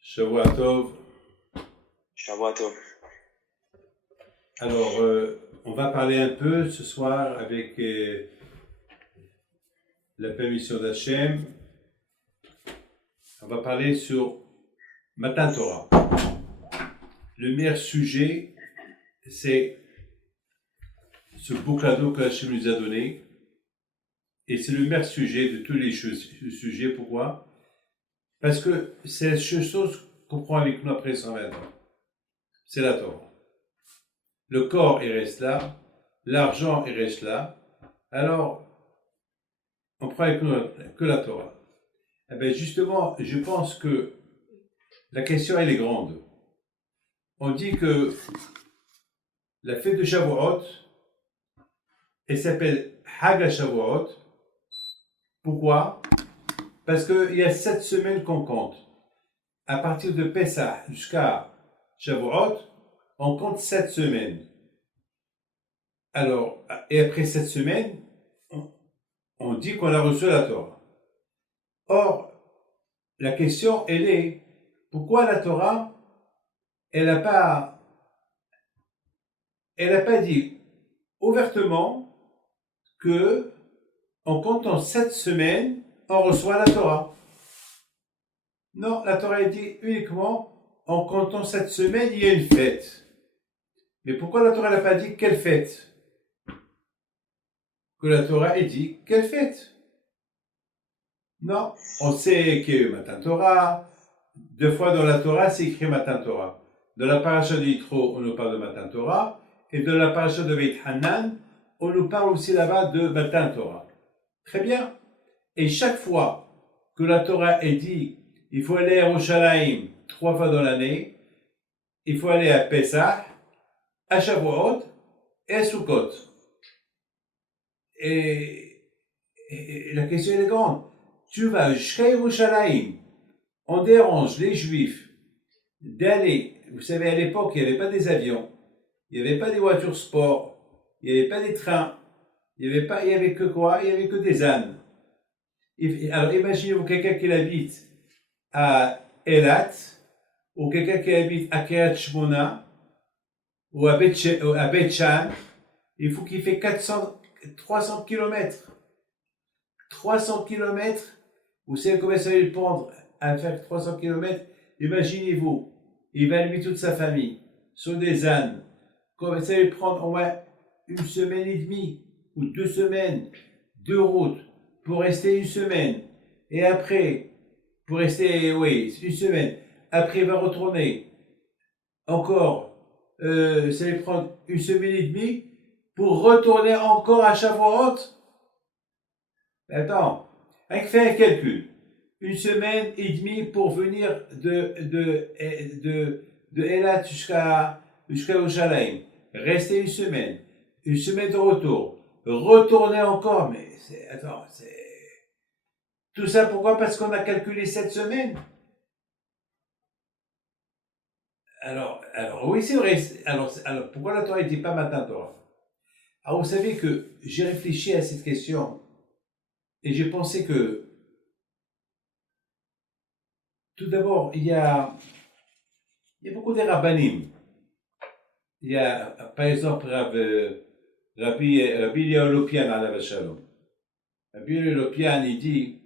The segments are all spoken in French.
Shavua Tov. Shavua Tov. Alors, on va parler un peu ce soir avec la permission d'Hachem. On va parler sur Matan Torah. Le meilleur sujet, c'est ce beau cadeau que Hachem nous a donné. Et c'est le meilleur sujet de tous les sujets. Pourquoi? Parce que c'est la seule chose qu'on prend avec nous après 120 ans. C'est la Torah. Le corps, il reste là. L'argent, il reste là. Alors, on prend avec nous que la Torah. Eh bien, justement, je pense que la question, elle est grande. On dit que la fête de Shavuot, elle s'appelle Hag Shavuot. Pourquoi? Parce qu'il y a 7 semaines qu'on compte. À partir de Pessah jusqu'à Shavuot, on compte 7 semaines. Alors, et après 7 semaines, on dit qu'on a reçu la Torah. Or, la question, elle est, pourquoi la Torah, elle n'a pas dit ouvertement que, en comptant 7 semaines, on reçoit la Torah. Non, la Torah dit uniquement, en comptant 7 semaines, il y a une fête. Mais pourquoi la Torah n'a pas dit quelle fête? Que la Torah ait dit quelle fête? Non, on sait qu'il y a eu Matan Torah. 2 fois dans la Torah, c'est écrit Matan Torah. Dans la paracha de Yitro, on nous parle de Matan Torah. Et dans la paracha de Beit Hanan, on nous parle aussi là-bas de Matan Torah. Très bien. Et chaque fois que la Torah est dit, il faut aller à Yerushalayim 3 fois dans l'année, il faut aller à Pesach, à Shavuot et à Sukkot. Et la question est grande. Tu vas jusqu'à Yerushalayim, on dérange les Juifs d'aller, vous savez, à l'époque, il n'y avait pas des avions, il n'y avait pas des voitures sport, il n'y avait pas des trains, il n'y avait que quoi? Il n'y avait que des ânes. Alors imaginez-vous quelqu'un qui habite à Elat, ou quelqu'un qui habite à Kiryat Shmona, ou à Beit Shan, il faut qu'il fait 300 km. 300 km, vous savez combien ça va lui prendre à faire 300 km? Imaginez-vous, il va allumer toute sa famille sur des ânes. Combien ça va lui prendre au moins 1 semaine et demie ou 2 semaines de route pour rester 1 semaine. Et après, pour rester, 1 semaine. Après, il va retourner encore. Ça va lui prendre 1 semaine et demie pour retourner encore à Shavuot. Attends, fais un calcul. 1 semaine et demie pour venir de Elat jusqu'à Yerushalayim. Rester 1 semaine. 1 semaine de retour. Retourner encore, mais c'est... Tout ça pourquoi? Parce qu'on a calculé 7 semaines. Alors oui, c'est vrai. Alors pourquoi la Torah ne dit pas Matan Torah? Alors vous savez que j'ai réfléchi à cette question et j'ai pensé que tout d'abord, il y a beaucoup de rabbanim. Il y a, par exemple, Rabbi Eliyahu Lopian, alav shalom. Rabbi Eliyahu Lopian, il dit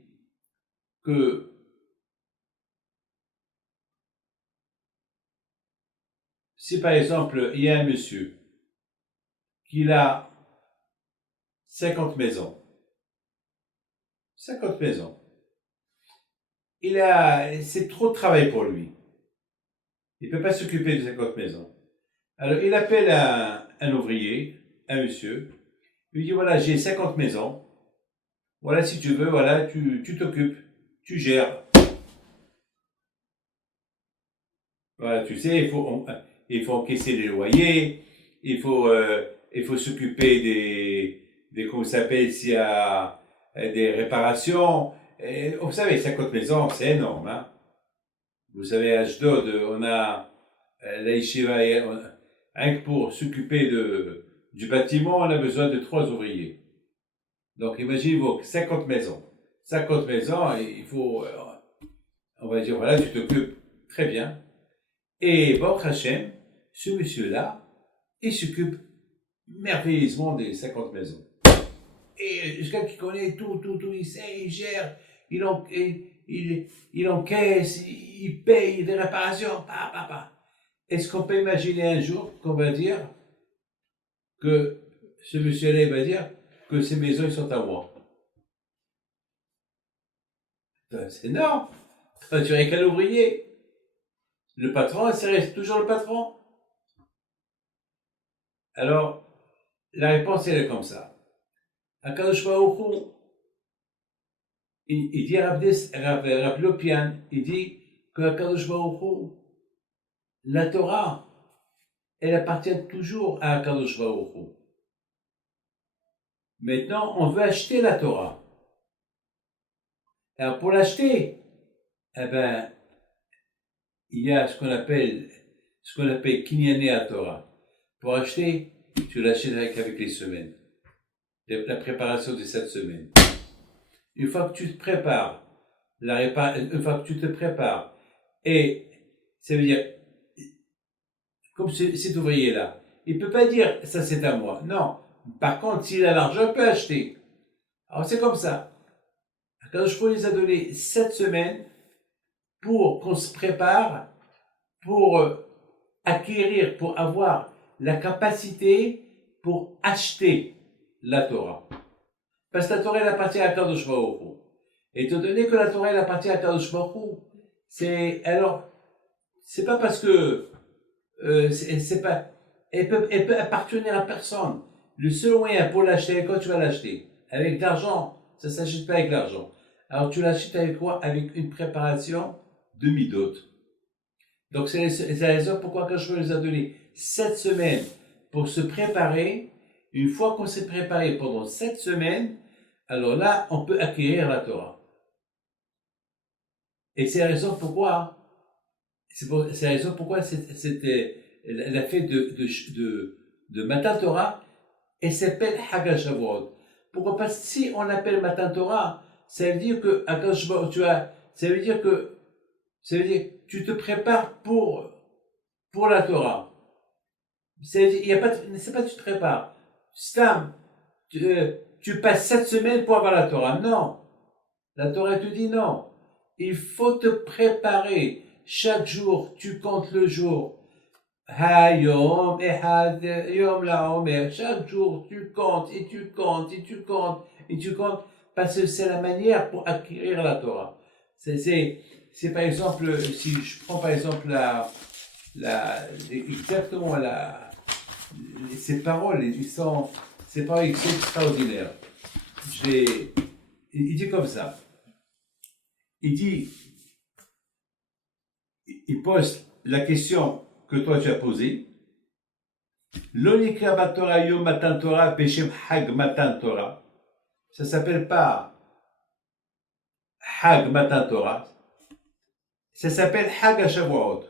que si, par exemple, il y a un monsieur qui a 50 maisons, c'est trop de travail pour lui. Il ne peut pas s'occuper de 50 maisons. Alors, il appelle un ouvrier, un monsieur, il lui dit, voilà, j'ai 50 maisons, voilà, si tu veux, voilà, tu t'occupes, tu gères. Voilà, tu sais, il faut encaisser les loyers, il faut s'occuper des comment ça s'appelle, s'il y a des réparations. Et, vous savez, 50 maisons, c'est énorme, hein. Vous savez, à Ashdod, on a la yeshiva, rien que pour s'occuper du bâtiment, on a besoin de 3 ouvriers. Donc, imaginez-vous, 50 maisons. 50 maisons, il faut On va dire, voilà, tu t'occupes très bien. Et Baruch Hashem, ce monsieur-là, il s'occupe merveilleusement des 50 maisons. Et quelqu'un qui connaît tout, il sait, il gère, il encaisse, il paye des réparations, Est-ce qu'on peut imaginer un jour qu'on va dire que ce monsieur-là va dire que ces maisons ils sont à moi? C'est énorme. Tu n'as qu'un ouvrier. Le patron, c'est reste toujours le patron. Alors, la réponse, elle est comme ça. Akadosh Baruch Hu, il dit Rav Lopian, il dit que Akadosh Baruch Hu, la Torah, elle appartient toujours à Akadosh Baruch Hu. Maintenant, on veut acheter la Torah. Alors, pour l'acheter, eh ben, il y a ce qu'on appelle Kinyané à Torah. Pour acheter, tu l'achètes avec les semaines. La préparation de cette semaine. Une fois que tu te prépares, une fois que tu te prépares, et ça veut dire, comme cet ouvrier-là, il ne peut pas dire ça c'est à moi. Non. Par contre, s'il a l'argent, il peut acheter. Alors c'est comme ça. Quand je les a donné 7 semaines pour qu'on se prépare, pour acquérir, pour avoir la capacité pour acheter la Torah. Parce que la Torah, elle appartient à Kadosh Baruch Hu. Et étant donné que la Torah, elle appartient à Kadosh Baruch Hu, c'est pas parce que, elle peut appartenir à personne. Le seul moyen pour l'acheter, quand tu vas l'acheter, avec de l'argent, ça ne s'achète pas avec l'argent. Alors tu l'achètes avec quoi? Avec une préparation de midot. Donc c'est la raison pourquoi quand je les a donné 7 semaines pour se préparer. Une fois qu'on s'est préparé pendant 7 semaines, alors là, on peut acquérir la Torah. Et c'est la raison pourquoi, c'est la raison pourquoi c'était la fête de Matan Torah, elle s'appelle Hag Shavuot. Pourquoi? Parce que si on l'appelle Matan Torah, ça veut dire que ça veut dire que tu te prépares pour la Torah. C'est pas tu te prépares. Stam, tu passes 7 semaines pour avoir la Torah. Non. La Torah te dit non. Il faut te préparer. Chaque jour, tu comptes le jour. Hayom, Ehad, Yom Laomer. Chaque jour, tu comptes, et tu comptes, et tu comptes, et tu comptes. Parce que c'est la manière pour acquérir la Torah. C'est par exemple, si je prends par exemple exactement ces paroles, ces paroles sont extraordinaires. Il dit comme ça. Il pose la question que toi tu as posée. L'onikra batora yom matan Torah peshem hag matan Torah. Ça s'appelle pas hag matan Torah. Ça s'appelle hag Shavuot.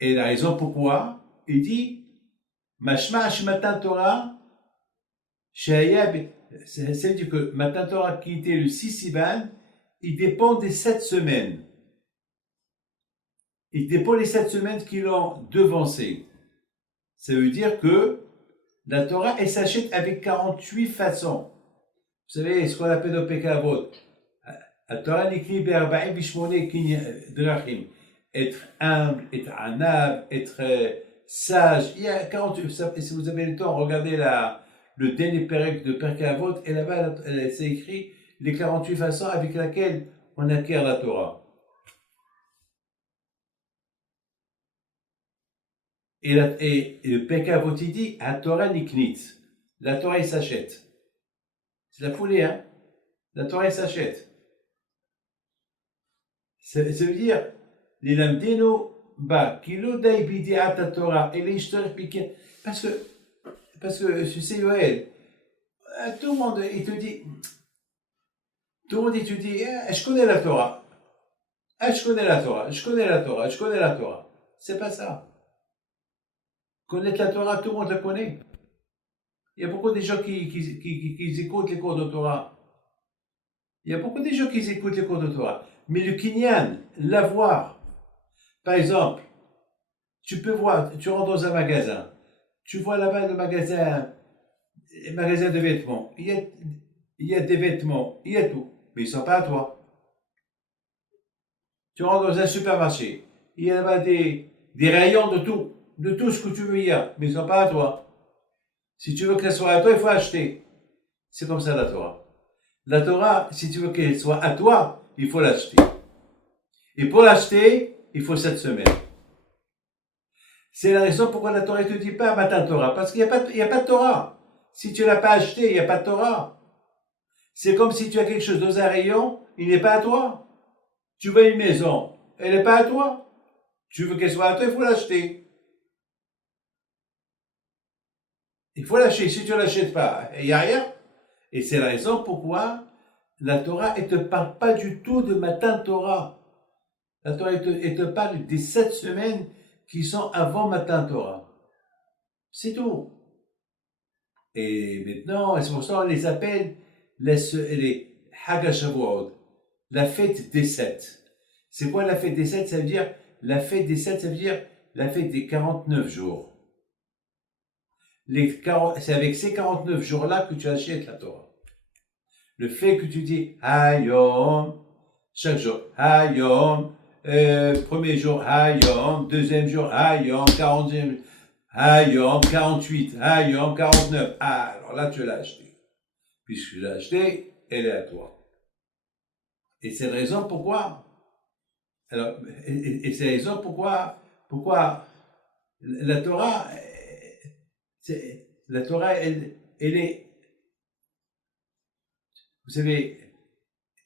Et la raison pourquoi, il dit mashma matan Torah shayab. C'est-à-dire que matan Torah qui était le 6 Sivan, il dépend des 7 semaines. Il dépend des 7 semaines qui l'ont devancé. Ça veut dire que la Torah, elle s'achète avec 48 façons. Vous savez, ce qu'on appelle le Pekavot. La Torah n'écrit be'arba'im bishmone drachim. Être humble, être anab, être sage. Il y a 48. Si vous avez le temps, regardez le dernier pérec de Pekavot, et là-bas, c'est écrit les 48 façons avec lesquelles on acquiert la Torah. Et le Pekavot, il dit, la Torah niknit. La Torah, il s'achète. C'est la foulée, hein? La Torah, il s'achète. Ça veut dire, les lamdeno ba, kilo daibidi ata Torah, et les histoires piquées. Parce que, tu sais, Yoel, tout le monde, il te dit, je connais la Torah. Je connais la Torah, je connais la Torah, je connais la Torah. C'est pas ça. Connaître la Torah, tout le monde la connaît. Il y a beaucoup de gens qui écoutent les cours de Torah. Il y a beaucoup de gens qui écoutent les cours de Torah. Mais le Kinyan, l'avoir. Par exemple, tu peux voir, tu rentres dans un magasin, tu vois là-bas le magasin de vêtements. Il y a des vêtements, il y a tout, mais ils ne sont pas à toi. Tu rentres dans un supermarché, il y a là-bas des rayons de tout ce que tu veux, il y a, mais ils ne sont pas à toi. Si tu veux qu'elle soit à toi, il faut acheter. C'est comme ça la Torah. La Torah, si tu veux qu'elle soit à toi, il faut l'acheter. Et pour l'acheter, il faut 7 semaines. C'est la raison pourquoi la Torah ne te dit pas Matan Torah, parce qu'il n'y a pas de Torah. Si tu ne l'as pas acheté, il n'y a pas de Torah. C'est comme si tu as quelque chose dans un rayon, il n'est pas à toi. Tu veux une maison, elle n'est pas à toi. Tu veux qu'elle soit à toi, il faut l'acheter. Il faut l'acheter. Si tu ne l'achètes pas, il n'y a rien. Et c'est la raison pourquoi la Torah, elle ne te parle pas du tout de Matan Torah. La Torah, elle te parle des 7 semaines qui sont avant Matan Torah. C'est tout. Et maintenant, c'est pour ça qu'on les appelle les Hag HaShavuot, la fête des 7. C'est quoi la fête des 7? Ça veut dire, la fête des 7, ça veut dire la fête des 49 jours. C'est avec ces 49 jours-là que tu achètes la Torah. Le fait que tu dis Hayom, chaque jour, Hayom, premier jour, Hayom, deuxième jour, Hayom, 40e, Hayom, 48, Hayom, 49. Ah, alors là, tu l'as acheté. Puisque tu l'as acheté, elle est à toi. Et c'est la raison pourquoi. Alors, et c'est la raison pourquoi la Torah, elle est, vous savez,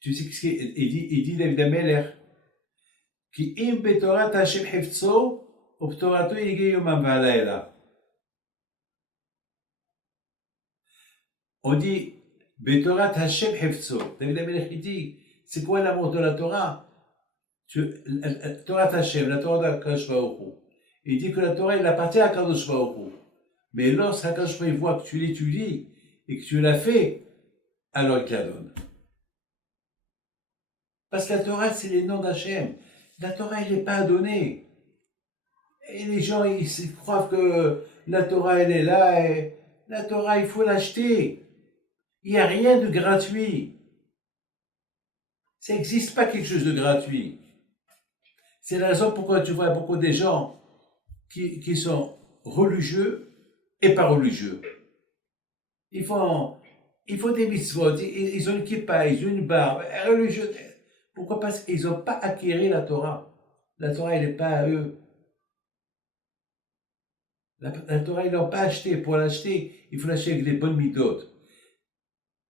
tu sais ce qu'il dit David Ameller, qui im betorat Hashem hifzo, ou betorato yigi yomam v'alayla. On dit betorat Hashem hifzo. David Ameller dit, c'est quoi l'amour de la Torah? Torah Hashem, la Torah d'Akadosh Baruch Hu. Il dit que la Torah, elle appartient à Akadosh Baruch Hu. Mais lorsqu'Akadosh Baruch Hu voit que tu l'étudies et que tu l'as fait, alors il te la donne. Parce que la Torah, c'est les noms d'Hachem. La Torah, elle n'est pas à donner. Et les gens, ils croient que la Torah, elle est là. Et la Torah, il faut l'acheter. Il n'y a rien de gratuit. Ça n'existe pas quelque chose de gratuit. C'est la raison pourquoi tu vois beaucoup de gens qui sont religieux et pas religieux. Ils font des mitzvot, ils ont une kippa, ils ont une barbe, religieux. Pourquoi? Parce qu'ils n'ont pas acquis la Torah. La Torah, elle n'est pas à eux. La Torah, ils ne l'ont pas acheté. Pour l'acheter, il faut l'acheter avec des bonnes midotes.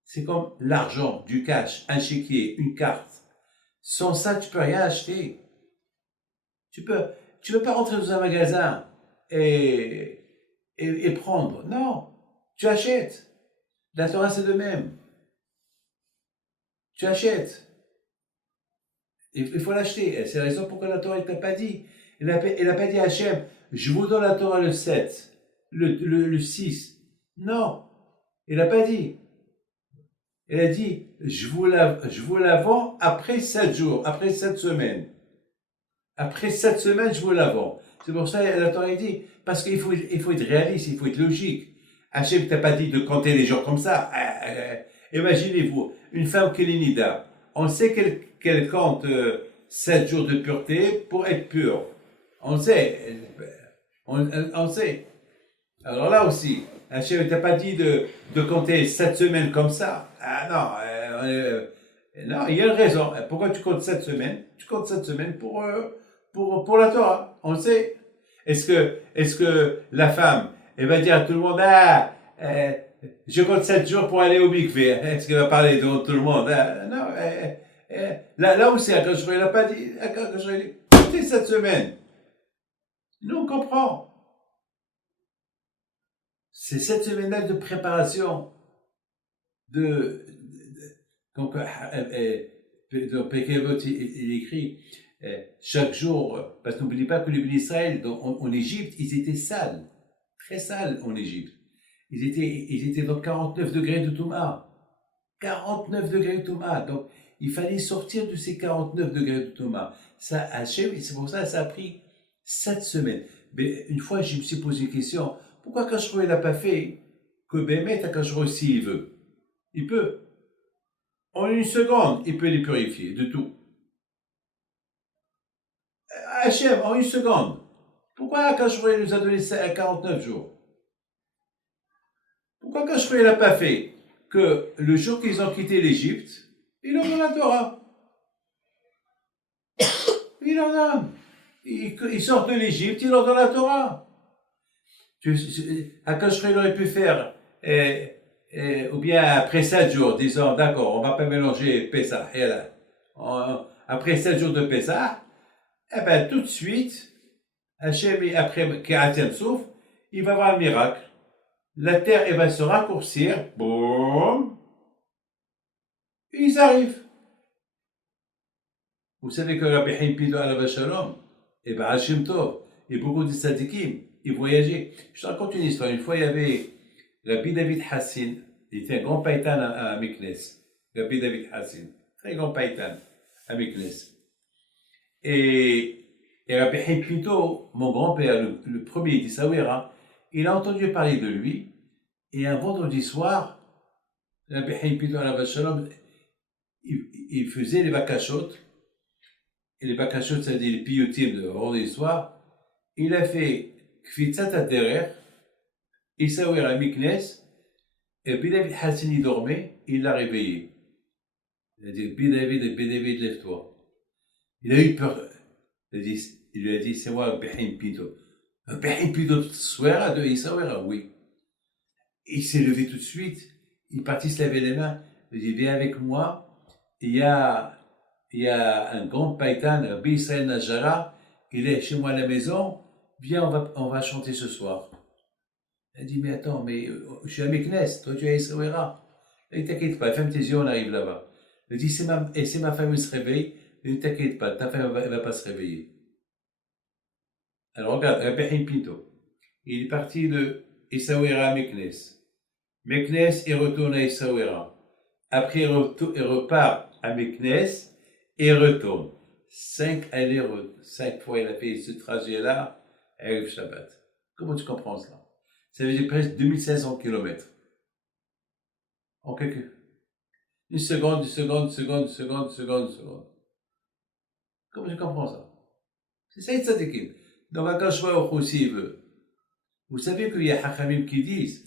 C'est comme l'argent, du cash, un chéquier, une carte. Sans ça, tu ne peux rien acheter. Tu peux pas rentrer dans un magasin et prendre. Non, tu achètes. La Torah, c'est de même. Tu achètes. Il faut l'acheter. C'est la raison pourquoi la Torah ne t'a pas dit. Elle n'a pas dit à Hachem, je vous donne la Torah le 7, le 6. Non, elle n'a pas dit. Elle a dit, je vous la vends après 7 jours, après 7 semaines. Après 7 semaines, je vous la vends. C'est pour ça que la Torah dit, parce qu'il faut être réaliste, il faut être logique. Hachem t'a pas dit de compter les jours comme ça. Imaginez-vous, une femme qui est nida, on sait qu'elle compte 7 jours de pureté pour être pure. On sait. On sait. Alors là aussi, Hachem t'a pas dit de compter 7 semaines comme ça. Ah non, non, il y a une raison. Pourquoi tu comptes 7 semaines? Tu comptes 7 semaines pour la Torah. On sait. Est-ce que la femme, elle va dire à tout le monde, je compte 7 jours pour aller au mikvé. Est-ce qu'elle va parler devant tout le monde? Non. Là aussi, il n'a pas dit, comptez 7 semaines. Nous, on comprend. C'est 7 semaines de préparation donc, dans Pekevot, il écrit chaque jour, parce que n'oubliez pas que les Bénis Israël, en Égypte, ils étaient sales, très sales en Égypte. Ils étaient dans 49 degrés de Touma. 49 degrés de Touma. Donc, il fallait sortir de ces 49 degrés de Touma. Ça, Hachem, c'est pour ça que ça a pris 7 semaines. Mais une fois, je me suis posé une question. Pourquoi Kachro, il n'a pas fait que Bémet à Kachro, s'il veut? Il peut. En une seconde, il peut les purifier de tout. Hachem, en une seconde. Pourquoi Kachro, il nous a donné ça à 49 jours? Pourquoi Kachro, il n'a pas fait que le jour qu'ils ont quitté l'Égypte, il leur donne la Torah? Il leur donne. Ils sortent de l'Égypte, il leur donne la Torah. Akashre, il aurait pu faire, ou bien après 7 jours, disons, d'accord, on va pas mélanger Pessah, et là, après 7 jours de Pessah, eh ben, tout de suite, Hachem, après Kéatian Souf, il va avoir un miracle. La terre, elle va se raccourcir, boum, ils arrivent. Vous savez que Rabbi Haim Pido Alav Shalom, et ben Hachem Tov, et beaucoup de tzadikim, ils voyageaient. Je te raconte une histoire. Une fois, il y avait Rabbi David Hassin, il était un grand païtan à Meknes. Rabbi David Hassin, très grand païtan à Meknes. Et Rabbi Haim Pido, mon grand-père, le premier d'Issaouira, il a entendu parler de lui, et un vendredi soir, Rabbi Haim Pido Alav Shalom, il faisait les bakashot. Et les bakashot, ça dit les piyutim de vendredi soir. Il a fait Kfitzat Aderer, Issaouir à Miknes, et David Hassin y dormait, il l'a réveillé. Il a dit, David, lève-toi. Il a eu peur. Il lui a dit, c'est moi, Behim Pito. Behim Pito, soir de Issaouir, oui. Il s'est levé tout de suite, il est parti se laver les mains, il a dit, viens avec moi, il y a un grand païtan, Rabbi Israël Najara, il est chez moi à la maison, viens, on va chanter ce soir. Elle dit, mais attends, mais je suis à Meknes, toi tu es à Essaouira. Elle dit, t'inquiète pas, ferme tes yeux, on arrive là-bas. Elle dit, c'est ma femme, elle se réveille. Elle dit, t'inquiète pas, ta femme, elle va pas se réveiller. Alors regarde, Rabbi Haim Pinto, il est parti de Essaouira à Meknes. Meknes, il retourne à Essaouira. Après, il repart à Meknes et retourne. 5 allers-retours. 5 fois, il a fait ce trajet-là, Erev Shabbat. Comment tu comprends cela? Ça veut dire presque 2500 km. En quelques... Une seconde. Comment tu comprends ça? C'est ça, tzadikim. Donc, Akash Baruch Hu aussi veut. Vous savez qu'il y a Hachamim qui disent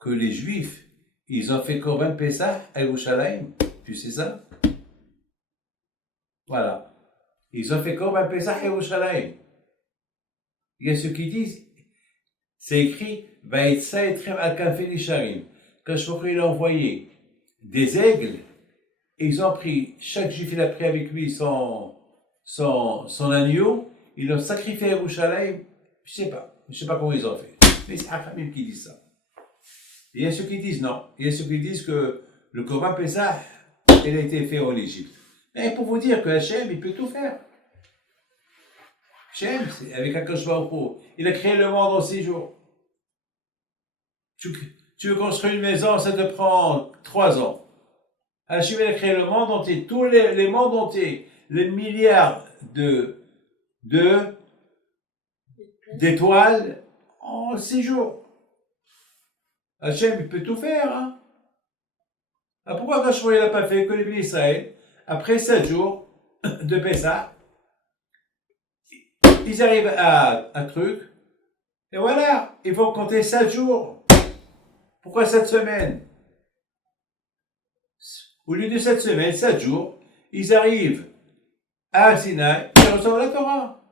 que les Juifs, ils ont fait Korban Pesach à Yerushalayim. Tu sais ça? Voilà. Ils ont fait Korban Pesach à Yerushalayim. Il y a ceux qui disent, c'est écrit, Vaïtsa etrem al kafeli sharim. Quand il a envoyé des aigles, ils ont pris, chaque juif il a pris avec lui son agneau, ils l'ont sacrifié à Yerushalayim. Je sais pas comment ils ont fait. Mais c'est Hachamim qui dit ça. Il y a ceux qui disent non. Il y a ceux qui disent que le Korban Pesach, il a été fait en Égypte. Mais pour vous dire que Hachem, il peut tout faire. Hachem, avec Akash Baruch Hu, il a créé le monde en 6 jours. Tu veux construire une maison, ça te prend 3 ans. Hachem, il a créé le monde entier, tous les mondes entiers, les milliards d'étoiles en 6 jours. Hachem, il peut tout faire, hein. Ah, pourquoi Akash Baruch Hu, il n'a pas fait que les pays d'Israël, après 7 jours de Pessah, ils arrivent à un truc, et voilà, il faut compter 7 jours. Pourquoi 7 semaines? Au lieu de 7 semaines, 7 jours, ils arrivent à Sinaï, ils reçoivent la Torah.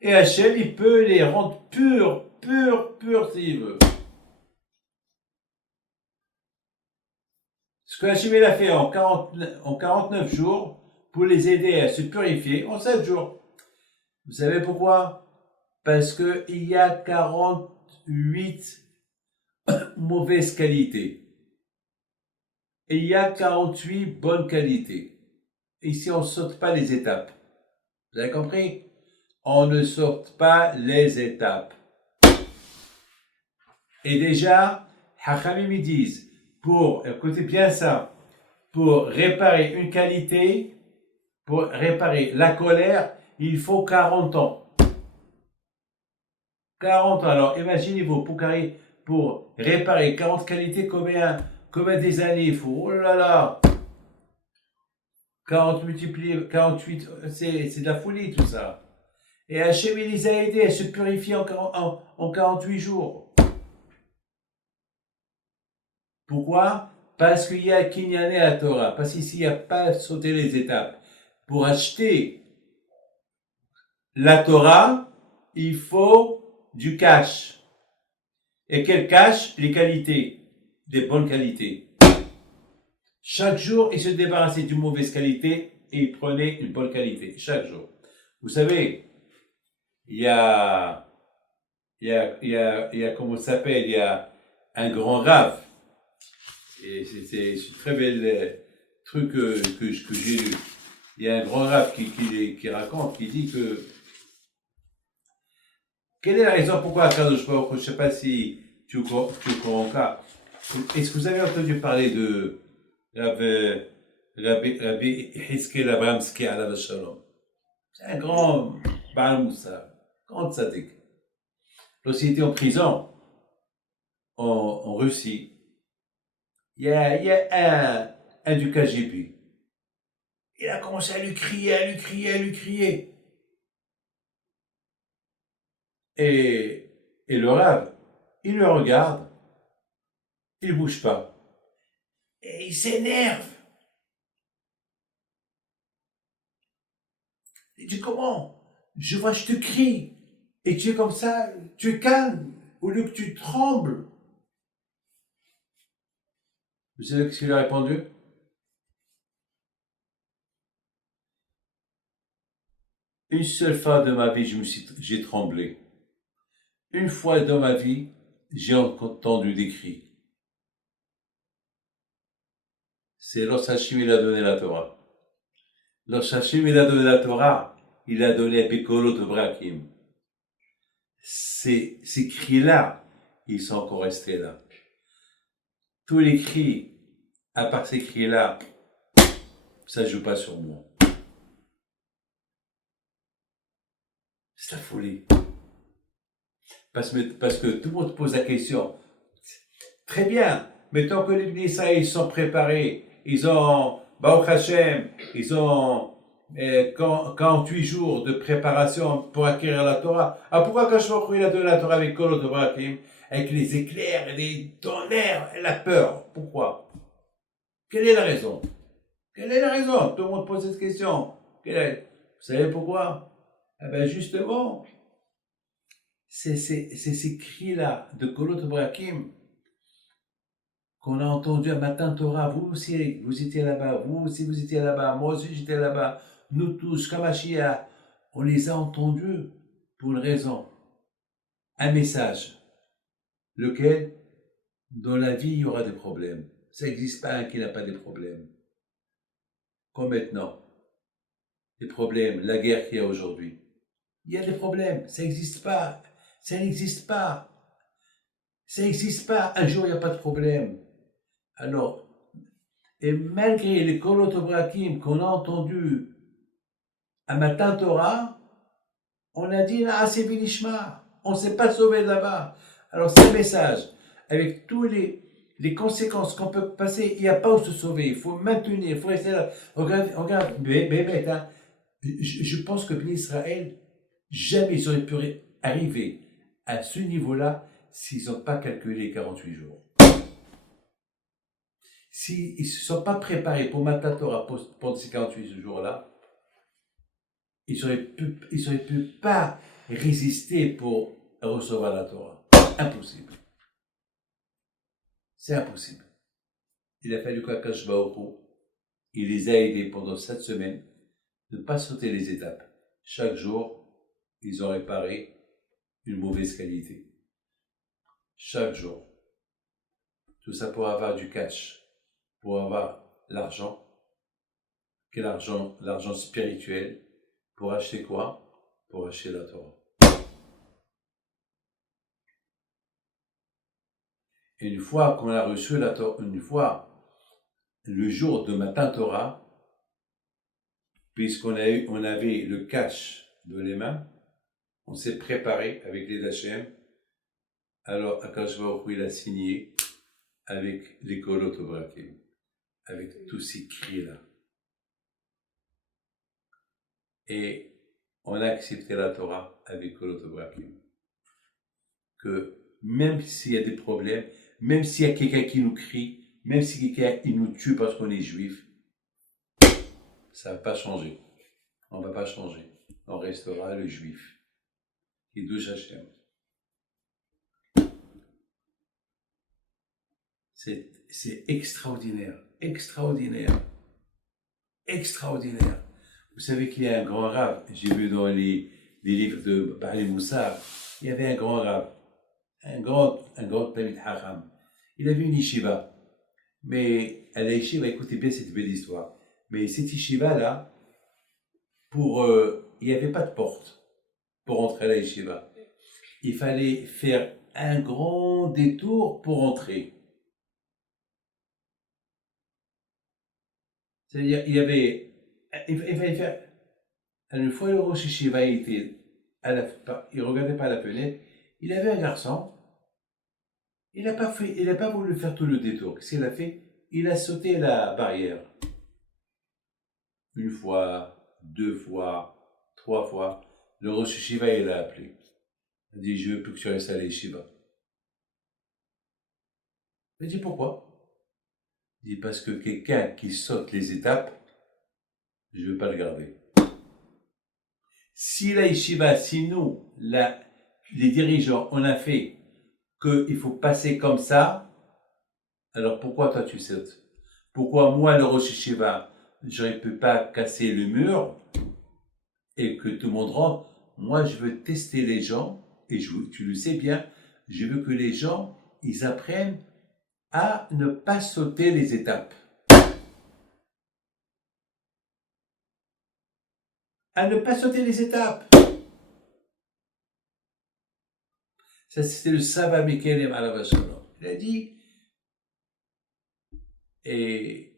Et Hachem, il peut les rendre purs s'il veut. Ce que Hachem a fait en 49 jours, pour les aider à se purifier, en 7 jours. Vous savez pourquoi? Parce qu'il y a 48 mauvaises qualités. Et il y a 48 bonnes qualités. Ici, on ne saute pas les étapes. Vous avez compris? On ne saute pas les étapes. Et déjà, Hachamim ils disent, écoutez bien ça, pour réparer une qualité, pour réparer la colère, il faut 40 ans. 40 ans. Alors, imaginez-vous, pour réparer 40 qualités, combien des années il faut? Oh là là! 40 multiplié, 48, c'est de la folie tout ça. Et Hachem, il les a aidés à se purifier en 48 jours. Pourquoi? Parce qu'il y a Kinyané à Torah. Parce qu'ici, il n'y a pas à sauter les étapes. Pour acheter la Torah, il faut du cash. Et quel cash? Les qualités. Des bonnes qualités. Chaque jour, il se débarrassait d'une mauvaise qualité et il prenait une bonne qualité. Chaque jour. Vous savez, il y a comment ça s'appelle, il y a un grand rave. Et c'est un très bel truc que j'ai lu. Il y a un grand rave qui raconte, qui dit que quelle est la raison pourquoi Akadosh Baruch Hu, je ne sais pas si tu comprends ça. Est-ce que vous avez entendu parler de Rabbi Hizkel Abramski alav shalom? C'est un grand Baal Moussa, grand tzaddik. Lorsqu'il était en prison, en Russie, il y a un du KGB. Il a commencé à lui crier. Et le rave, il le regarde, il ne bouge pas. Et il s'énerve. Il dit, comment? Je vois, je te crie. Et tu es comme ça, tu es calme, au lieu que tu trembles. Vous savez ce qu'il a répondu? Une seule fois de ma vie, j'ai tremblé. Une fois dans ma vie, j'ai entendu des cris. C'est lorsqu'Hachim il a donné la Torah. Lorsqu'Hachim il a donné la Torah, il a donné Bekolot Brakim. Ces cris-là, ils sont encore restés là. Tous les cris, à part ces cris-là, ça ne joue pas sur moi. C'est la folie. Parce que tout le monde pose la question. Très bien, mais tant que les Israéliens sont préparés, ils ont, Baruch Hashem, ils ont 48 jours de préparation pour acquérir la Torah. Ah, pourquoi quand je il a donné la Torah avec Kolot Obrakim, avec les éclairs et les tonnerres et la peur? Pourquoi? Quelle est la raison? Quelle est la raison? Tout le monde pose cette question. Vous savez pourquoi? Eh bien, justement, c'est ces cris-là de Kolot Obrakim qu'on a entendu à Matin Torah. Vous aussi, vous étiez là-bas. Vous aussi, vous étiez là-bas. Moi aussi, j'étais là-bas. Nous tous, comme Mashiach, on les a entendus pour une raison. Un message. Lequel? Dans la vie, il y aura des problèmes. Ça n'existe pas un qui n'a pas de problèmes. Comme maintenant. Des problèmes, la guerre qu'il y a aujourd'hui. Il y a des problèmes. Ça n'existe pas. Ça n'existe pas. Ça n'existe pas. Un jour, il n'y a pas de problème. Alors, et malgré les Kolot Obrakim qu'on a entendus à Matin Torah, on a dit, ah, c'est Bilishma, on ne s'est pas sauvé là-bas. Alors, c'est un message, avec tous les conséquences qu'on peut passer, il n'y a pas où se sauver, il faut maintenir, il faut rester là. Regarde, bébé, hein. Je pense que Ben Israël, jamais ils auraient pu arriver à ce niveau-là s'ils n'ont pas calculé les 48 jours. S'ils ne se sont pas préparés pour Matan Torah pendant ces 48 jours-là, ils n'auraient pu pas résister pour recevoir la Torah. Impossible. C'est impossible. Il a fallu qu'Akadosh Baruch Hu, il les a aidés pendant 7 semaines de ne pas sauter les étapes. Chaque jour, ils ont réparé une mauvaise qualité. Chaque jour. Tout ça pour avoir du cash, pour avoir l'argent. Quel argent? L'argent spirituel. Pour acheter quoi? Pour acheter la Torah. Et une fois qu'on a reçu la Torah, une fois le jour de Matan Torah, puisqu'on on avait le cash dans les mains, on s'est préparé avec les Hachem. Alors, Akash Baruch Hu, il a signé avec les Kolot Obrakim, avec tous ces cris-là. Et on a accepté la Torah avec Kolot Obrakim. Que même s'il y a des problèmes, même s'il y a quelqu'un qui nous crie, même si quelqu'un il nous tue parce qu'on est juif, ça ne va pas changer. On ne va pas changer. On restera le juif. Et d'où Hachem. C'est extraordinaire, extraordinaire, extraordinaire. Vous savez qu'il y a un grand rave, j'ai vu dans les livres de Ba'al Moussar, il y avait un grand rave, un grand Talmid Hacham. Il avait une yeshiva, mais à la yeshiva, écoutez bien cette belle histoire, mais cette yeshiva-là, il n'y avait pas de porte pour entrer à la yeshiva. Il fallait faire un grand détour pour entrer. C'est-à-dire, il fallait faire, une fois le Rosh Yeshiva était il regardait par la fenêtre, il avait un garçon, il n'a pas voulu faire tout le détour. Qu'est-ce qu'il a fait? Il a sauté la barrière. Une fois, 2 fois, 3 fois. Le Rosh Yeshiva, il l'a appelé. Il a dit, je veux plus que tu restes à la Yeshiva. Il a dit, pourquoi? Il dit, parce que quelqu'un qui saute les étapes, je ne veux pas le garder. Si la Yeshiva, si nous, les dirigeants, on a fait qu'il faut passer comme ça, alors pourquoi toi tu sautes? Pourquoi moi, le Rosh Yeshiva, je ne peux pas casser le mur et que tout le monde rentre? Moi, je veux tester les gens, et tu le sais bien, je veux que les gens, ils apprennent à ne pas sauter les étapes. À ne pas sauter les étapes. Ça, c'était le Saba Mekelem Alav Shalom. Il a dit, et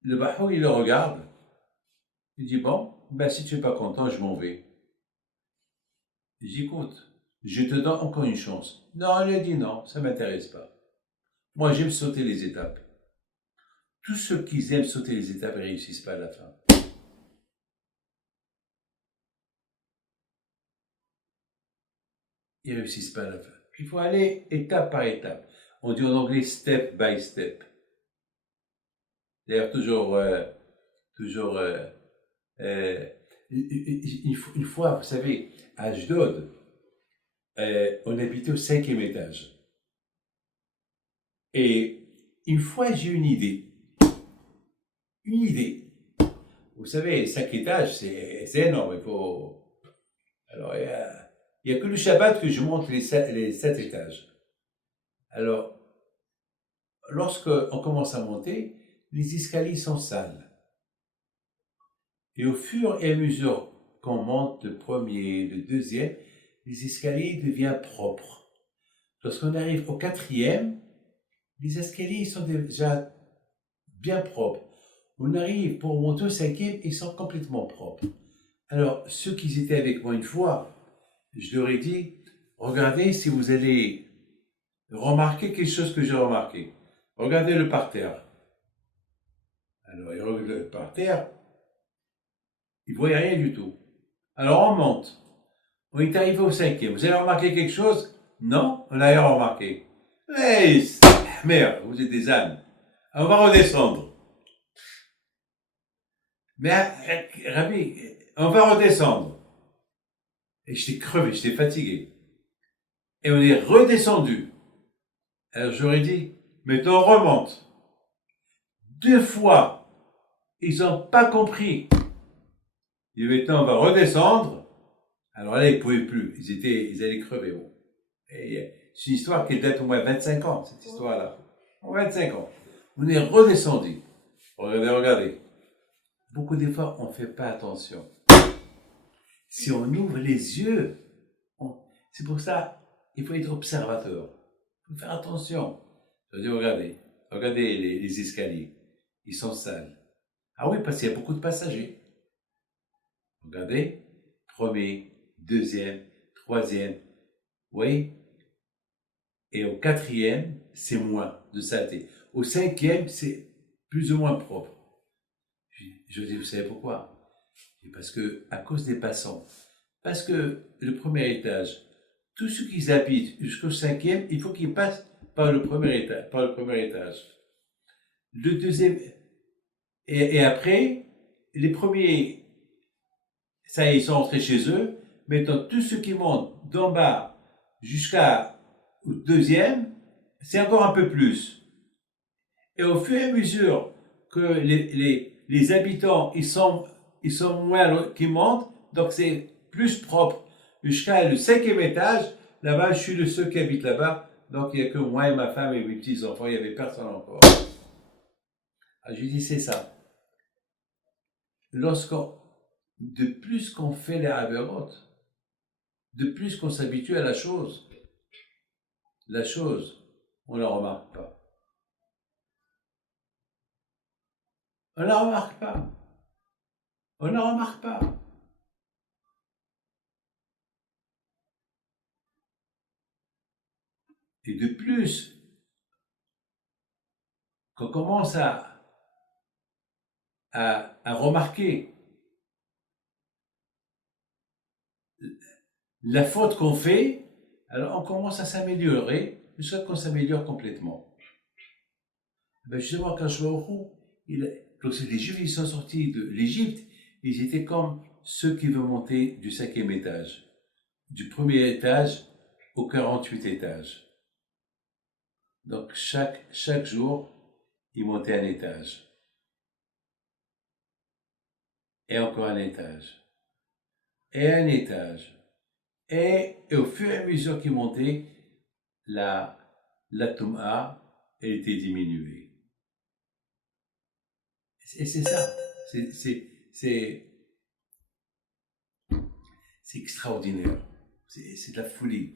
le Bahour, il le regarde, il dit, bon, ben si tu n'es pas content, je m'en vais. Il dit, écoute, je te donne encore une chance. Non, il a dit non, ça ne m'intéresse pas. Moi, j'aime sauter les étapes. Tous ceux qui aiment sauter les étapes ne réussissent pas à la fin. Ils ne réussissent pas à la fin. Il faut aller étape par étape. On dit en anglais step by step. D'ailleurs, une fois, vous savez, à Ashdod, on habitait au 5e étage. Et une fois, j'ai eu une idée. Une idée. Vous savez, 5 étages, c'est énorme. Il faut. Alors, il n'y a que le Shabbat que je monte les 7 étages. Alors, lorsqu'on commence à monter, les escaliers sont sales. Et au fur et à mesure qu'on monte le premier, le deuxième, les escaliers deviennent propres. Lorsqu'on arrive au 4e, les escaliers sont déjà bien propres. On arrive pour monter au 5e, ils sont complètement propres. Alors, ceux qui étaient avec moi une fois, je leur ai dit, regardez si vous allez remarquer quelque chose que j'ai remarqué. Regardez le parterre. Alors, ils regardent le parterre, ils ne voyaient rien du tout. Alors, on monte. On est arrivé au 5e. Vous avez remarqué quelque chose? Non, on n'a rien remarqué. Hey, merde, vous êtes des ânes. On va redescendre. Mais, Rabbi, on va redescendre. Et j'étais crevé, j'étais fatigué. Et on est redescendu. Alors j'aurais dit, mais on remonte. 2 fois, ils n'ont pas compris. Et maintenant, on va redescendre. Alors là, ils ne pouvaient plus. Ils allaient crever. Bon. Et c'est une histoire qui date au moins 25 ans, cette histoire-là. 25 ans. On est redescendu. Regardez. Beaucoup des fois, on ne fait pas attention. Si on ouvre les yeux, c'est pour ça, il faut être observateur. Il faut faire attention. Je dis, regardez, Regardez les escaliers. Ils sont sales. Ah oui, parce qu'il y a beaucoup de passagers. Regardez. Premier, deuxième, troisième. Oui. Et au quatrième, c'est moins de saleté. Au cinquième, c'est plus ou moins propre. Je dis, vous savez pourquoi? Parce que, à cause des passants. Parce que le premier étage, tous ceux qui habitent jusqu'au cinquième, il faut qu'ils passent par le premier étage. Le deuxième, et après, les premiers, ça y est, ils sont rentrés chez eux. Maintenant, tous ceux qui montent d'en bas jusqu'au deuxième, c'est encore un peu plus. Et au fur et à mesure que les habitants, ils sont moins qui montent, donc c'est plus propre. Jusqu'à le cinquième étage, là-bas, je suis le seul qui habite là-bas, donc il n'y a que moi et ma femme et mes petits-enfants, il n'y avait personne encore. Alors, je lui dis, c'est ça. De plus qu'on fait les avérotes, de plus qu'on s'habitue à la chose, on ne la remarque pas. On ne la remarque pas. On ne la remarque pas. Et de plus, qu'on commence à remarquer la faute qu'on fait, alors on commence à s'améliorer, jusqu'à qu'on s'améliore complètement. Ben justement, quand je vois au donc les Juifs, ils sont sortis de l'Égypte, ils étaient comme ceux qui veulent monter du cinquième étage, du premier étage au 48 étages. Donc chaque jour, ils montaient un étage. Et encore un étage. Et un étage. Et au fur et à mesure qu'ils montaient, la Touma était diminuée. Et c'est ça. C'est extraordinaire. C'est de la folie.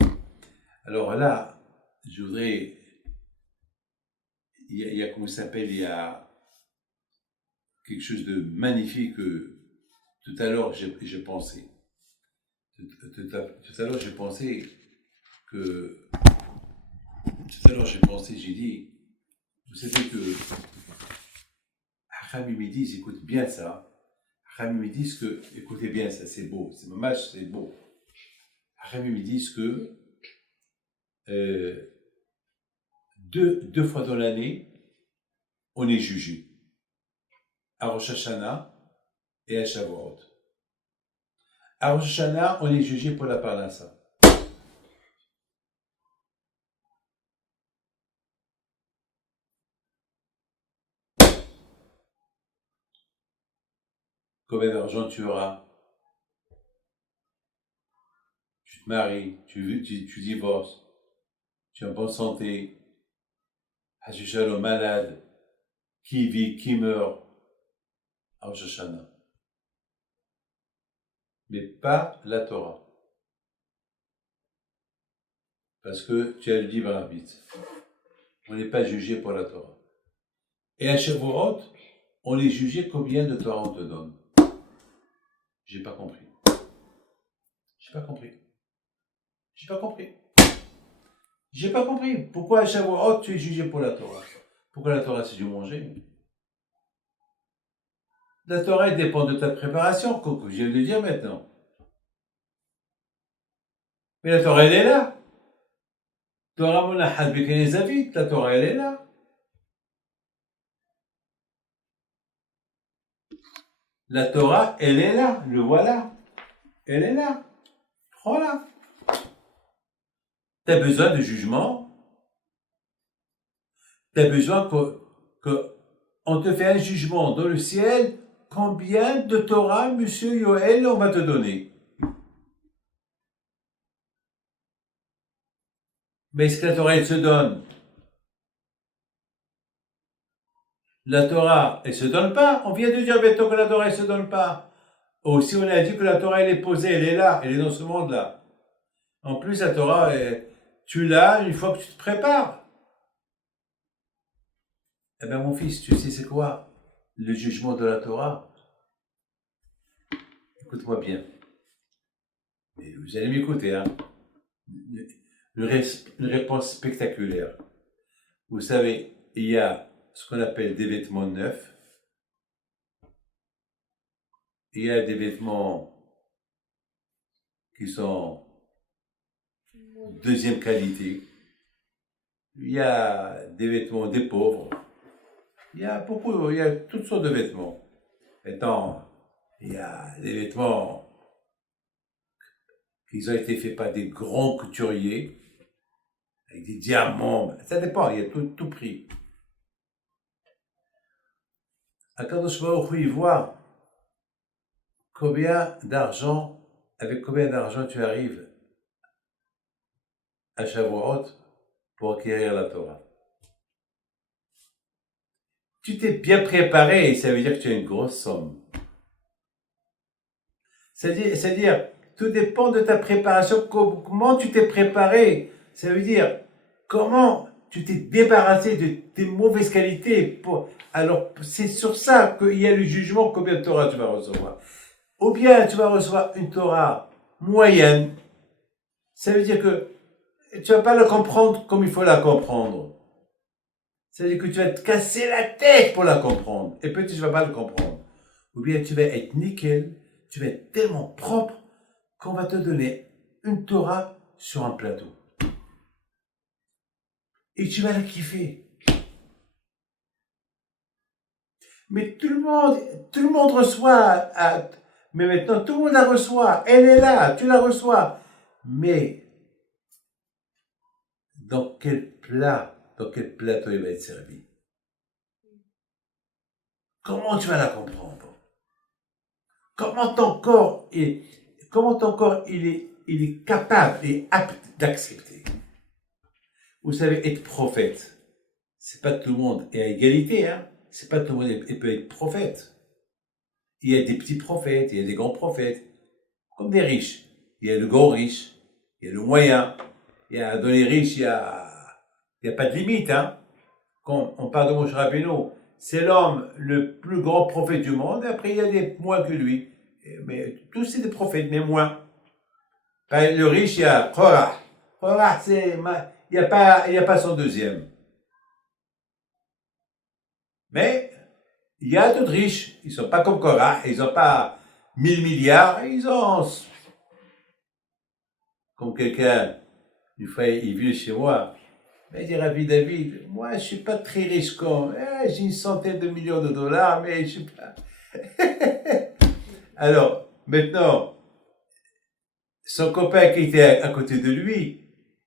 Alors là, je voudrais. Il y a comment ça s'appelle, il y a quelque chose de magnifique que tout à l'heure j'ai pensé. Tout à l'heure j'ai pensé que. Tout à l'heure j'ai dit, vous savez que Hacham ils me disent, écoute bien ça. Hacham ils me disent que, écoutez bien ça, c'est beau, c'est dommage, c'est beau. Hacham ils me disent que deux fois dans l'année, on est jugé. À Rosh Hashanah et à Shavuot. À Rosh Hashanah, on est jugé pour la parnassa. Combien d'argent tu auras? Tu te maries, tu divorces, tu es en bonne santé, Hajjal malade, qui vit, qui meurt, à Rosh Hashanah. Mais pas la Torah. Parce que tu as le libre arbitre. On n'est pas jugé pour la Torah. Et à Shavuot, on est jugé combien de Torah on te donne. J'ai pas compris. J'ai pas compris. J'ai pas compris. J'ai pas compris. Pourquoi à Shavuot, tu es jugé pour la Torah? Pourquoi la Torah, c'est du manger? La Torah dépend de ta préparation, que je viens de dire maintenant. Mais la Torah, elle est là. Torah monachad bekenezavit, la Torah, elle est là. La Torah, elle est là. Le voilà. Elle est là. Prends-la. Tu as besoin de jugement. Tu as besoin que on te fait un jugement dans le ciel. Combien de Torah, monsieur Yoel, on va te donner? Mais est-ce que la Torah, elle se donne? La Torah, elle se donne pas. On vient de dire bientôt que la Torah, elle se donne pas. Aussi, on a dit que la Torah, elle est posée, elle est là, elle est dans ce monde-là. En plus, la Torah, tu l'as une fois que tu te prépares. Eh bien, mon fils, tu sais c'est quoi le jugement de la Torah? Écoute-moi bien. Et vous allez m'écouter, hein. Une réponse spectaculaire. Vous savez, il y a ce qu'on appelle des vêtements neufs. Il y a des vêtements qui sont deuxième qualité. Il y a des vêtements des pauvres. Il y a toutes sortes de vêtements. Maintenant, il y a des vêtements qui ont été faits par des grands couturiers, avec des diamants. Ça dépend, il y a tout prix. Akadosh Baruch Hu, il voit avec combien d'argent tu arrives à Shavuot pour acquérir la Torah. Tu t'es bien préparé, ça veut dire que tu as une grosse somme. C'est-à-dire, tout dépend de ta préparation, comment tu t'es préparé. Ça veut dire, comment tu t'es débarrassé de tes mauvaises qualités. Alors, c'est sur ça qu'il y a le jugement, combien de Torah tu vas recevoir. Ou bien tu vas recevoir une Torah moyenne. Ça veut dire que tu vas pas la comprendre comme il faut la comprendre. Ça veut dire que tu vas te casser la tête pour la comprendre. Et peut-être tu vas pas le comprendre. Ou bien tu vas être nickel, tu vas être tellement propre qu'on va te donner une Torah sur un plateau. Et tu vas la kiffer. Mais tout le monde reçoit, mais maintenant tout le monde la reçoit. Elle est là, tu la reçois. Mais dans quel plateau il va être servi? Comment tu vas la comprendre? Comment ton corps il est capable et apte d'accepter? Vous savez, être prophète, c'est pas tout le monde est à égalité, hein. C'est pas tout le monde peut être prophète. Il y a des petits prophètes, il y a des grands prophètes, comme des riches. Il y a le grand riche, il y a le moyen, dans les riches, il y a pas de limite, hein. Quand on parle de Moshe Rabbeinu, c'est l'homme le plus grand prophète du monde, et après il y a des moins que lui. Mais tous c'est des prophètes, mais moins. Le riche, il y a Korah. Korah, il n'y a pas son deuxième. Mais, il y a d'autres riches. Ils ne sont pas comme Korah. Ils n'ont pas 1000 milliards. Ils ont, comme quelqu'un, une fois, il vient chez moi. Il dit, Rabbi David, moi, je ne suis pas très riche comme, j'ai une centaine de millions de dollars, mais je ne suis pas. Alors, maintenant, son copain qui était à côté de lui,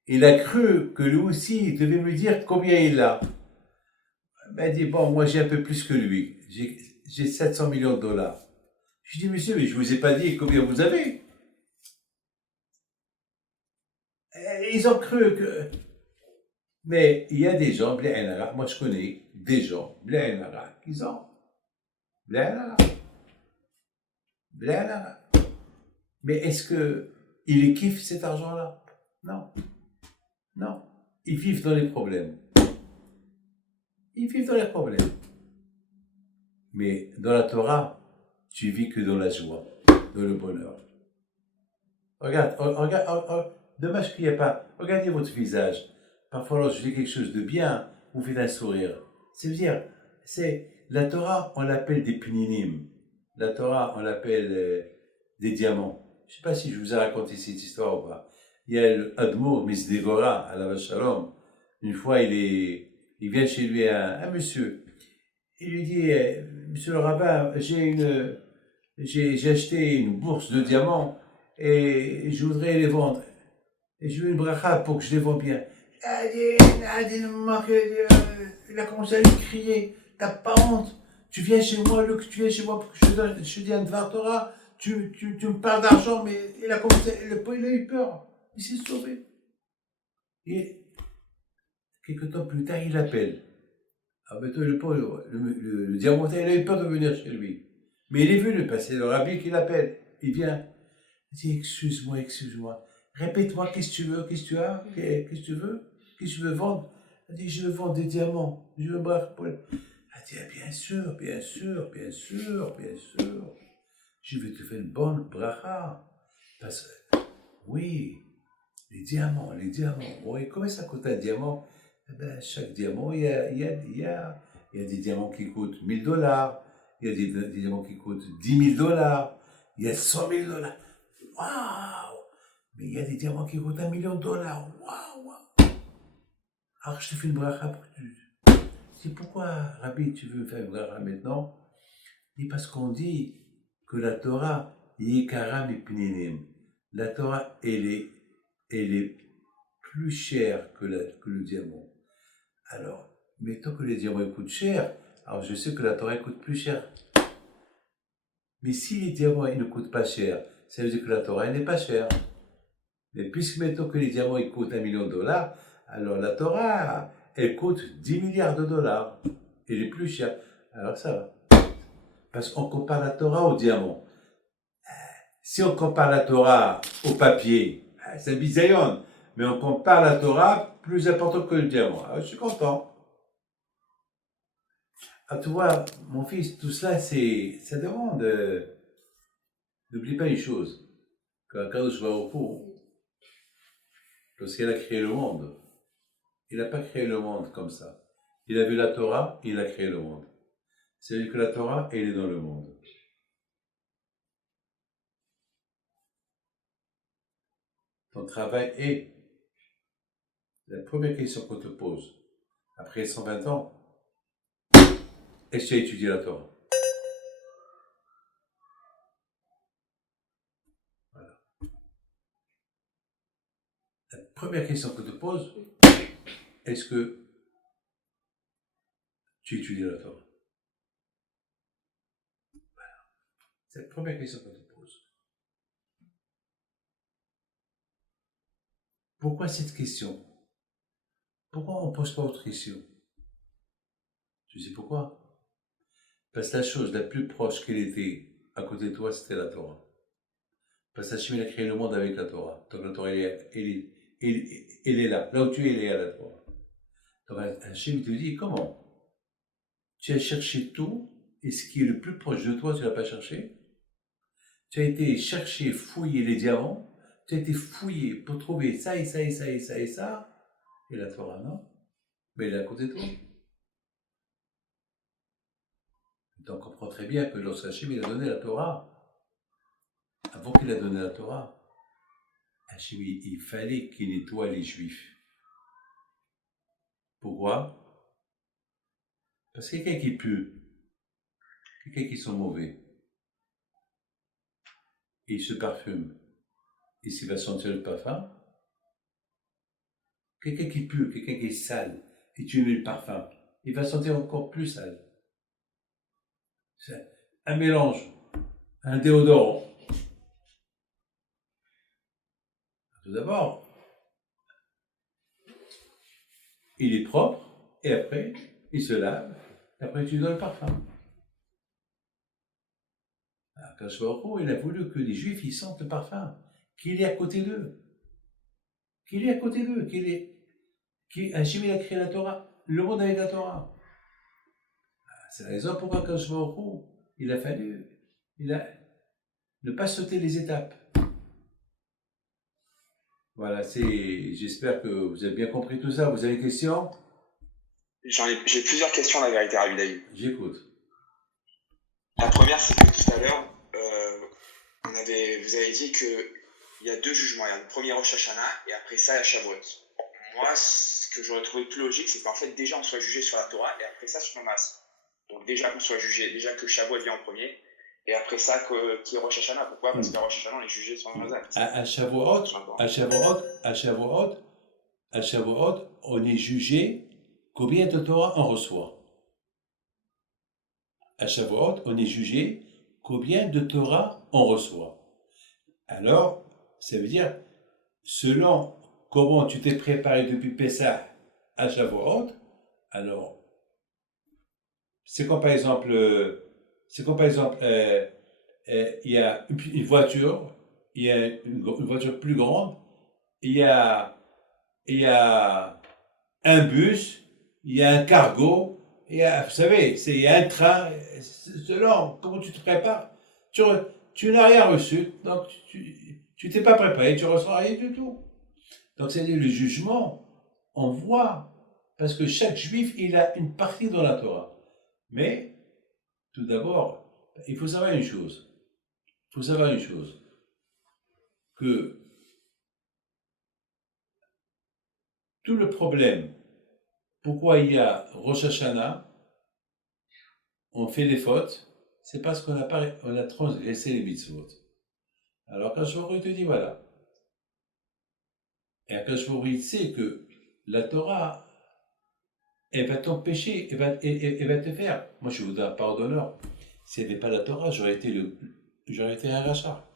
il a cru que lui aussi, il devait me dire combien il a. Ben, il dit, bon, moi j'ai un peu plus que lui. J'ai 700 millions de dollars. Je dis, monsieur, mais je vous ai pas dit combien vous avez. Et ils ont cru que... Mais il y a des gens, moi je connais des gens, ils ont. Mais est-ce que ils kiffent cet argent-là? Non. Non. Ils vivent dans les problèmes. Ils vivent dans les problèmes. Mais dans la Torah, tu vis que dans la joie, dans le bonheur. Regarde, dommage qu'il n'y ait pas. Regardez votre visage. Parfois, lorsque je dis quelque chose de bien, vous faites un sourire. C'est-à-dire, la Torah, on l'appelle des pninim. La Torah, on l'appelle des diamants. Je ne sais pas si je vous ai raconté cette histoire ou pas. Il y a l'Admour Misdegora à la Shalom. Une fois, il vient chez lui un monsieur. Il lui dit, monsieur le rabbin, j'ai acheté une bourse de diamants et je voudrais les vendre. Et je veux une bracha pour que je les vende bien. Il a commencé à lui crier, t'as pas honte, tu viens chez moi pour que je te dise un Dvar Torah, tu me parles d'argent, mais il a eu peur, il s'est sauvé. Et quelques temps plus tard, il appelle. Ah ben toi, le diamantin, il a eu peur de venir chez lui. Mais il est venu, parce que c'est le rabbi qui l'appelle. Il vient. Il dit, excuse-moi. Répète-moi, qu'est-ce que tu veux, qu'est-ce que tu veux, qu'est-ce que tu veux vendre. Elle dit, je veux vendre des diamants. Je veux boire. Elle dit, ah, bien sûr, bien sûr, bien sûr, bien sûr. Je vais te faire une bonne bracha. Parce que, oui, les diamants, les diamants. Oui, combien ça coûte un diamant? Eh ben, chaque diamant, il y a des diamants qui coûtent 1000 $. Il y a des diamants qui coûtent 10 000 $. Il y a 100 000 $. Waouh! Mais il y a des diamants qui coûtent 1 million de $. Waouh! Waouh. Alors, je te fais une bracha pour que tu. Je dis, pourquoi, Rabbi, tu veux me faire une bracha maintenant? Il dit, parce qu'on dit que la Torah, yikara mipninim. La Torah, elle est plus chère que le diamant. Alors, mettons que les diamants coûtent cher, alors je sais que la Torah coûte plus cher. Mais si les diamants ils ne coûtent pas cher, ça veut dire que la Torah n'est pas chère. Mais puisque mettons que les diamants ils coûtent 1 million de $, alors la Torah, elle coûte 10 milliards de $. Elle est plus chère. Alors ça va. Parce qu'on compare la Torah au diamant. Si on compare la Torah au papier, c'est bisayon. Mais on compare la Torah plus important que le diamant. Alors je suis content. Ah, tu vois, mon fils, tout cela, ça demande. N'oublie pas une chose, qu'Akadosh Baruch Hu, lorsqu'il a créé le monde, il n'a pas créé le monde comme ça. Il a vu la Torah, il a créé le monde. C'est-à-dire que la Torah, elle est dans le monde. Ton travail est la première question qu'on te pose. Après 120 ans, est-ce que tu as étudié la Torah? Voilà. La première question qu'on te pose, est-ce que tu étudies la Torah? Voilà. C'est la première question qu'on te pose. Pourquoi cette question? Pourquoi on ne pose pas autre question? Tu sais pourquoi? Parce que la chose la plus proche qu'elle était à côté de toi, c'était la Torah. Parce que Hachem, il a créé le monde avec la Torah. Donc la Torah, elle est là. Là où tu es, elle est à la Torah. Donc Hachem te dit, comment? Tu as cherché tout, et ce qui est le plus proche de toi, tu ne l'as pas cherché. Tu as été chercher, fouiller les diamants. Tu as été fouiller pour trouver ça et ça et ça et ça et ça. Et la Torah, non? Mais elle est à côté de toi. Donc on comprend très bien que lorsque Hachem il a donné la Torah, avant qu'il a donné la Torah, Hachem, il fallait qu'il nettoie les Juifs. Pourquoi? Parce que quelqu'un qui pue, quelqu'un qui sent mauvais, et il se parfume, et s'il va sentir le parfum, quelqu'un qui pue, quelqu'un qui est sale, et tu mets le parfum, il va sentir encore plus sale. C'est un mélange, un déodorant. Tout d'abord, il est propre, et après, il se lave, et après tu donnes le parfum. Alors, Akadosh Baruch Hu, il a voulu que les Juifs ils sentent le parfum, qu'il est à côté d'eux, Hachem il a créé la Torah, le monde avec la Torah. C'est la raison pourquoi Akadosh Baruch Hu, il a fallu, ne pas sauter les étapes. Voilà, j'espère que vous avez bien compris tout ça. Vous avez des questions? J'ai plusieurs questions, la vérité, Rabbi David. J'écoute. La première, c'est que tout à l'heure, vous avez dit qu'il y a deux jugements. Il y a le premier Rosh Hashanah et après ça, la Shavuot. Moi, ce que j'aurais trouvé plus logique, c'est qu'en fait, déjà, on soit jugé sur la Torah et après ça, sur le Mas. Donc, déjà qu'on soit jugé, déjà que Shavuot vient en premier et après ça, qui est Rosh Hashanah. Pourquoi? Parce qu'à Rosh Hashanah, on est jugé sur nos actes. À Shavuot, on est jugé combien de Torah on reçoit. À Shavuot, on est jugé combien de Torah on reçoit. Alors, ça veut dire, selon comment tu t'es préparé depuis Pessah à Shavuot, alors, c'est comme par exemple, il y a une voiture, il y a une voiture plus grande, il y a un bus, il y a un cargo, vous savez, il y a un train, selon comment tu te prépares, tu, tu n'as rien reçu, donc tu t'es pas préparé, tu ressens rien du tout. Donc c'est-à-dire le jugement, on voit, parce que chaque juif, il a une partie dans la Torah. Mais, tout d'abord, il faut savoir une chose, que tout le problème, pourquoi il y a Rosh Hashanah, on fait des fautes, c'est parce qu'on a transgressé les mitzvot. Alors Akash Baruch Hu te dit voilà. Et Akash Baruch Hu sait que la Torah, elle va t'empêcher, elle va te faire. Moi je vous donne un pardonneur. S'il n'y avait pas la Torah, j'aurais été un rachat.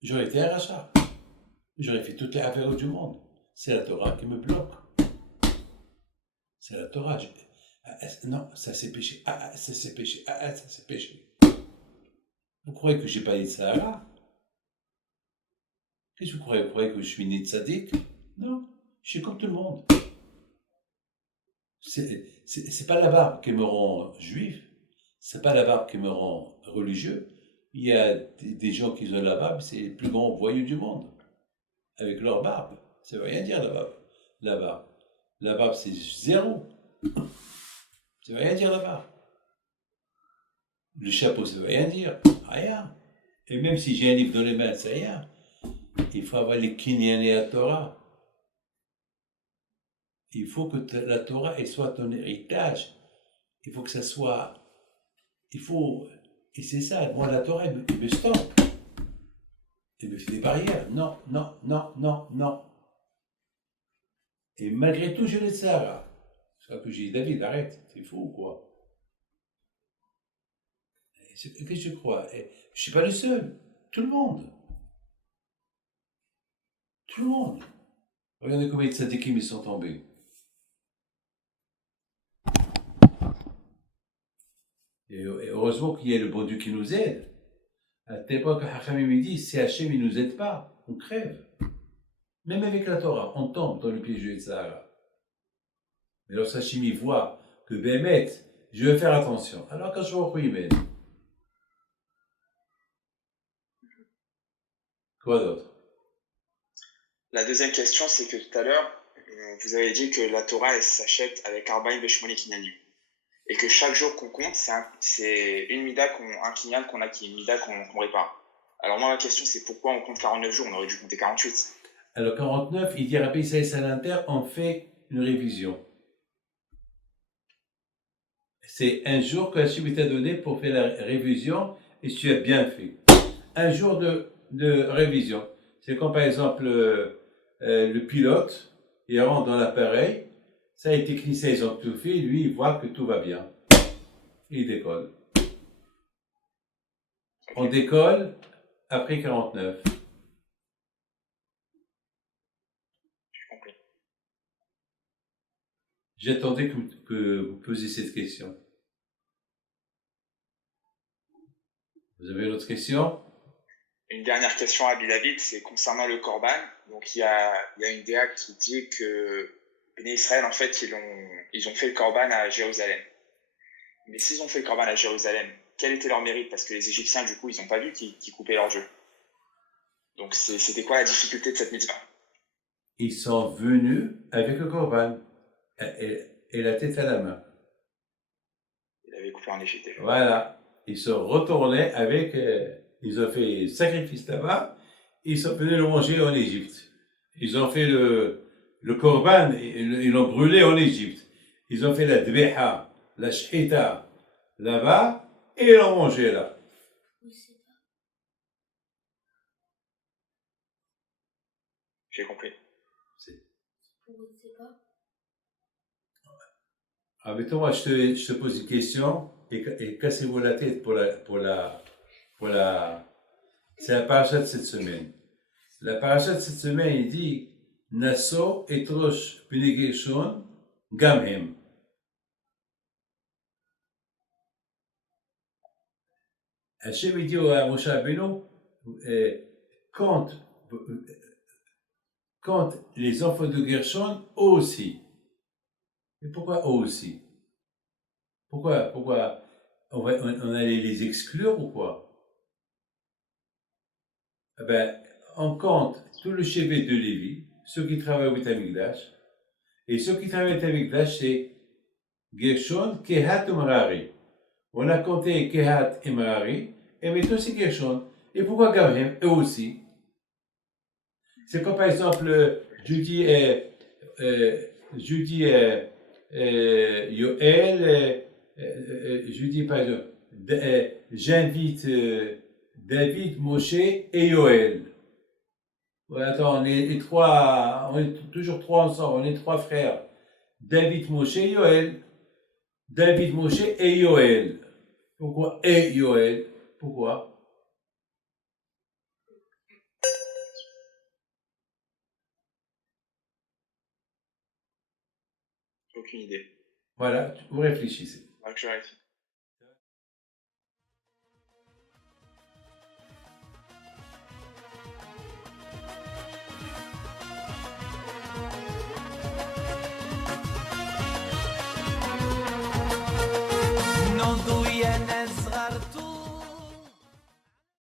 J'aurais été un rachat. J'aurais fait toutes les affaires du monde. C'est la Torah qui me bloque. C'est la Torah. Non, ça c'est péché. Ça c'est péché. Ça c'est péché. Vous croyez que j'ai pas dit de Sahara? Qu'est-ce que vous croyez? Vous croyez que je suis né de sadique? Non, je suis comme tout le monde. C'est pas la barbe qui me rend juif. C'est pas la barbe qui me rend religieux. Il y a des gens qui ont la barbe, c'est les plus grands voyous du monde. Avec leur barbe. Ça veut rien dire la barbe. La barbe. La barbe, c'est zéro. Ça veut rien dire la barbe. Le chapeau, ça veut rien dire. Rien. Et même si j'ai un livre dans les mains, c'est rien. Il faut avoir les Kinyan et la Torah. Il faut que la Torah elle soit ton héritage. Il faut que ça soit. Il faut. Et c'est ça. Moi, la Torah, elle me stoppe. Elle me fait des barrières. Non, non, non, non, non. Et malgré tout, je l'ai de ça. C'est ça que j'ai dit, David, arrête. C'est fou ou quoi? Qu'est-ce que je crois? Je ne suis pas le seul. Tout le monde. Tout le monde. Regardez combien de tzadikim ils sont tombés. Et heureusement qu'il y a le bon Dieu qui nous aide. À telle époque, Hachamim me dit, si Hachem ne nous aide pas, on crève. Même avec la Torah, on tombe dans le piège de Sahara. Mais lorsque Hachem voit que Bémet, je vais faire attention. Alors quand je vois il m'aide. Quoi d'autre? La deuxième question, c'est que tout à l'heure, vous avez dit que la Torah, elle s'achète avec Arbaïn Beshmoni Kinyanim. Et que chaque jour qu'on compte, c'est une mida, un kinyan qu'on a, qui est une mida qu'on répare. Alors moi, ma question, c'est pourquoi on compte 49 jours? On aurait dû compter 48. Alors 49, il dit Rabbi Isaïe Salanter, on fait une révision. C'est un jour que Hachem t'a donné pour faire la révision et tu as bien fait. Un jour de révision. C'est comme par exemple le pilote, il rentre dans l'appareil, ça les techniciens ils ont tout fait, lui il voit que tout va bien. Il décolle. On décolle après 49. J'attendais que vous posiez cette question. Vous avez une autre question? Une dernière question à David, c'est concernant le Corban. Donc il y a une DA qui dit que Béné Israël, en fait, ils ont fait le Corban à Jérusalem. Mais s'ils ont fait le Corban à Jérusalem, quel était leur mérite? Parce que les Égyptiens, du coup, ils n'ont pas vu qu'ils coupaient leur jeu. Donc c'était quoi la difficulté de cette mitzvah? Ils sont venus avec le Corban et la tête à la main. Il avait coupé en Égypte. Voilà. Ils sont retournés avec. Ils ont fait sacrifice là-bas. Ils sont venus le manger en Égypte. Ils ont fait le Corban, ils l'ont brûlé en Égypte. Ils ont fait la dbeha, la shhita là-bas et ils l'ont mangé là. J'ai compris. Ah, mais toi, je te pose une question et cassez-vous la tête c'est la paracha de cette semaine. La paracha de cette semaine, il dit Naso etrosh bnei Gershon gamhem. Hachem il dit à Moshe Rabbeinu, quand les enfants de Gershon aussi, Et pourquoi eux aussi? Pourquoi on allait les exclure ou quoi? Eh ben, on compte tout le chevet de Lévi, ceux qui travaillent au Beth Amikdash, et ceux qui travaillent au Beth Amikdash, c'est Gershon, Kehat et Merari. On a compté Kehat et Merari, et maintenant c'est Gershon. Et pourquoi Gabriel, eux aussi? C'est comme par exemple, je dis Yoel, je dis par exemple, j'invite David, Moshe et Yoel. Ouais, attends, on est toujours trois ensemble, on est trois frères. David, Moshe, Yoel. David, Moshe et Yoel. Pourquoi et Yoel? Pourquoi? Aucune idée. Voilà, vous réfléchissez. Faudra que je vérifie.